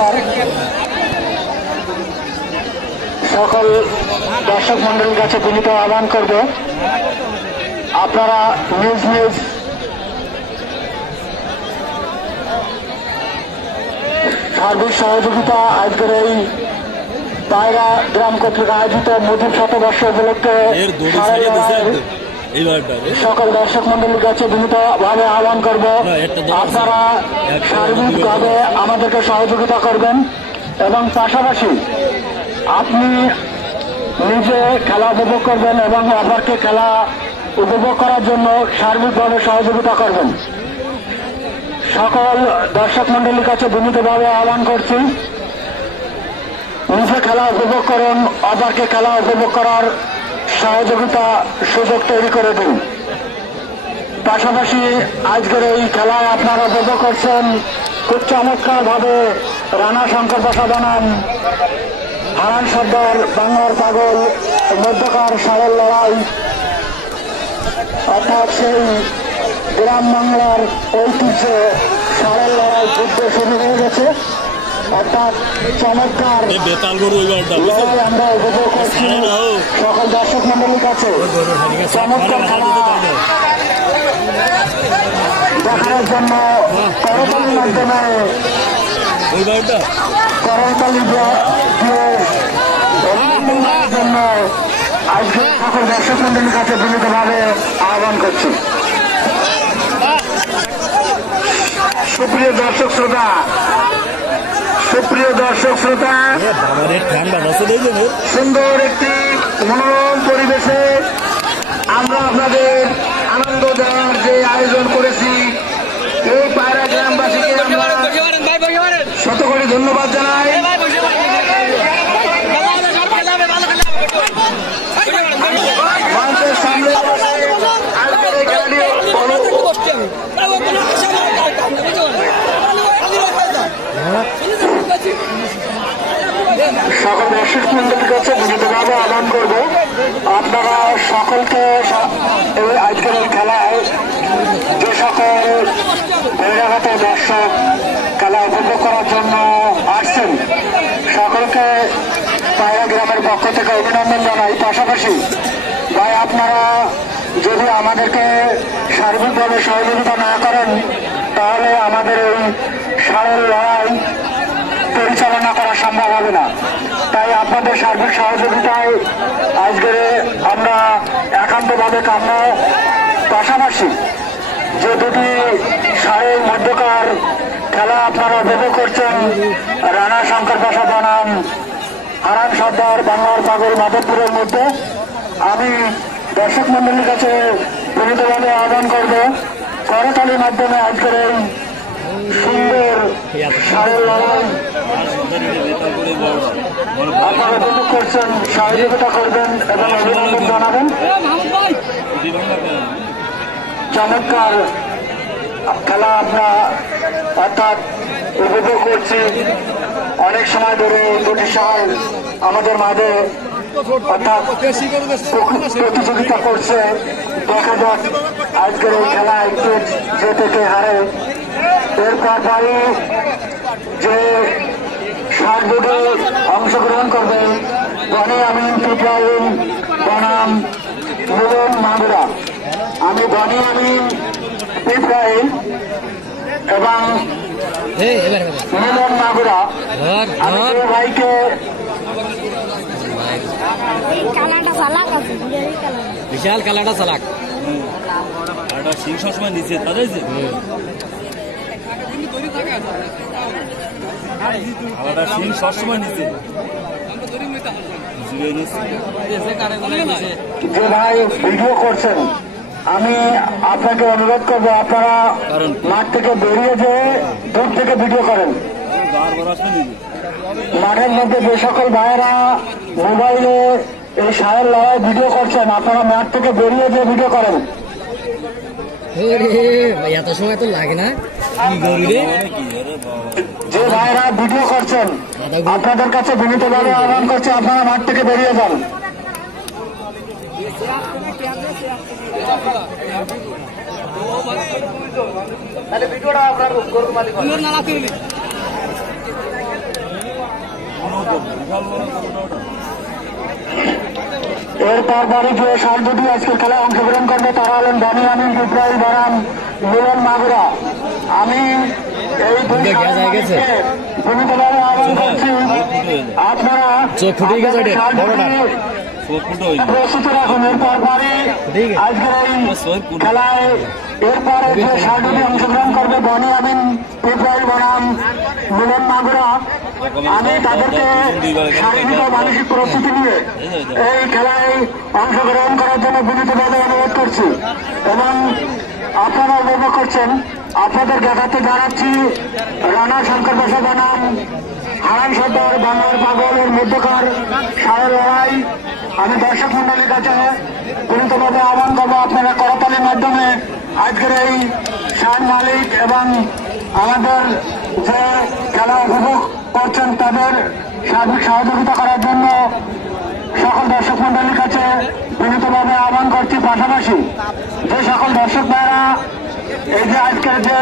নমস্কার। সকল দর্শক মন্ডলীর কাছে বিনীত আহ্বান করব, আপনারা নিজ নিজ সার্বিক সহযোগিতা আজকের এই পায়রা গ্রাম কর্তৃক আয়োজিত মধুর শতবর্ষ উপলক্ষে সকল দর্শক মন্ডলীর কাছে বিনীতভাবে আহ্বান করব, আপনারা সার্বিকভাবে আমাদেরকে সহযোগিতা করবেন এবং পাশাপাশি আপনি নিজে খেলা উপভোগ করবেন এবং অপরকে খেলা উপভোগ করার জন্য সার্বিকভাবে সহযোগিতা করবেন। সকল দর্শক মন্ডলীর কাছে বিনীতভাবে আহ্বান করছি, নিজে খেলা উপভোগ করুন, অপরকে খেলা উপভোগ করার সহযোগিতা সুযোগ তৈরি করে দিন। পাশাপাশি আজকের এই খেলায় আপনারা উপভোগ করছেন খুব চমৎকার ভাবে রানা শঙ্কর বাসা বানান, হারান সর্দার, বাংলার পাগল, মধ্যকার সারের লড়াই, অর্থাৎ সেই গ্রাম বাংলার ঐতিহ্য সারের লড়াই যুদ্ধ শুরু হয়ে গেছে। অর্থাৎ চমৎকার লড়াই আমরা উপভোগ করছি সকল দর্শক মন্ডলীর কাছে। চমৎকার খেলা দেখানোর জন্য করতালির মাধ্যমে করতালি জন্য আজকে সকল দর্শক মন্ডলীর কাছে বিনীতভাবে আহ্বান করছি। সুপ্রিয় দর্শক শ্রোতা, সুন্দর একটি মনোরম পরিবেশে আমরা আপনাদের আনন্দ দেওয়ার যে আয়োজন করেছি, এই পায়রা গ্রামবাসীকে আমরা শত কোটি ধন্যবাদ জানাই। মানুষের সামনে সকল দর্শক মন্ডলীর কাছে বিনীতভাবে আহ্বান করব, আপনারা সকলকে আজকের এই খেলায় যে সকল বহিরাগত দর্শক খেলা উপভোগ করার জন্য আসছেন সকলকে পায়রা গ্রামের পক্ষ থেকে অভিনন্দন জানাই। পাশাপাশি ভাই, আপনারা যদি আমাদেরকে সার্বিকভাবে সহযোগিতা না করেন তাহলে আমাদের এই ষাঁড়ের লড়াই পরিচালনা করা সম্ভব হবে না। তাই আপনাদের সার্বিক সহযোগিতায় আজকে আমরা একান্তভাবে কাম্য। পাশাপাশি যে দুটি ষাঁড়ের মধ্যকার খেলা আপনারা উপভোগ করছেন, রানা শঙ্কর বাসা বানান, হারান সর্দার, বাংলার পাগল, মাধবপুরের মধ্যে, আমি দর্শক মন্ডলীর কাছে বিনীতভাবে আহ্বান করব, করতালির মাধ্যমে আজকের এই সুন্দর ষাঁড়ের লড়াই আপনারা উপভোগ করছেন, সহযোগিতা করবেন এবং অভিনন্দন জানাবেন। চমৎকার খেলা আমরা অর্থাৎ উপভোগ করছি। অনেক সময় ধরে দুটি ষাঁড় আমাদের মাঝে অর্থাৎ প্রতিযোগিতা করছে। দেখা যাক আজকের এই খেলায় কে জেতে কে হারে। এরপর পরে যে ষাঁড় দুটি অংশগ্রহণ করবে, বনি আমিন, ইব্রাহিম বনাম মিলন মাগুরা। আমি বনি আমিন, ইব্রাহিম এবং মিলন মাগুরা আমি ভাইকে বিশাল কালাটা চালাক সিং সবসময় নিচে তাদের সিং সবসময় নিচে যে ভাই ভিডিও করছেন, আমি আপনাকে অনুরোধ করবো আপনারা মাঠ থেকে বেরিয়ে যেয়ে দূর থেকে ভিডিও করেন। মাঠের মধ্যে যে সকল ভাইয়েরা মোবাইলে এই ষাঁড়ের লড়াই ভিডিও করছেন, আপনারা মাঠ থেকে বেরিয়ে যেয়ে ভিডিও করেন। এত সময় তো লাগে না। যে ভাইয়েরা ভিডিও করছেন আপনাদের কাছে বিনীতভাবে আহ্বান করছে, আপনারা মাঠ থেকে বেরিয়ে যান। ভিডিওটা আপনার এরপর বাড়ি যে সার দুটি আজকের খেলায় অংশগ্রহণ করবে তারা হলেন বানি আমিন ইব্রাহিম বনাম মিলন মাগুরা। আমি এই দুই ভূমিকাভাবে আহ্বান করছি আপনারা প্রস্তুত রাখুন। এরপর বাড়ি আজকের এই খেলায় এরপরে যে সার দুটি অংশগ্রহণ করবে বানি আমিন ইব্রাহিম বনাম মিলন মাগুরা। আমি তাদেরকে শারীরিক ও মানসিক প্রস্তুতি নিয়ে এই খেলায় অংশগ্রহণ করার জন্য বিনীতভাবে অনুরোধ করছি এবং আপনারা উপভোগ করছেন। আপনাদের দেখাতে জানাচ্ছি রানা শঙ্কর প্রসাদ বনাম হারান সর্দার বাংলার পাগলের মধ্যকার সারা লড়াই। আমি দর্শক মন্ডলীর কাছে বিনীতভাবে আহ্বান করবো আপনারা করতালির মাধ্যমে আজকের এই শান মালিক এবং আমাদের যে খেলা উপভোগ করছেন তাদের সার্বিক সহযোগিতা করার জন্য সকল দর্শক মন্ডলীর কাছে বিনীতভাবে আহ্বান করছি। পাশাপাশি যে সকল দর্শক ভাইরা এই যে আজকের যে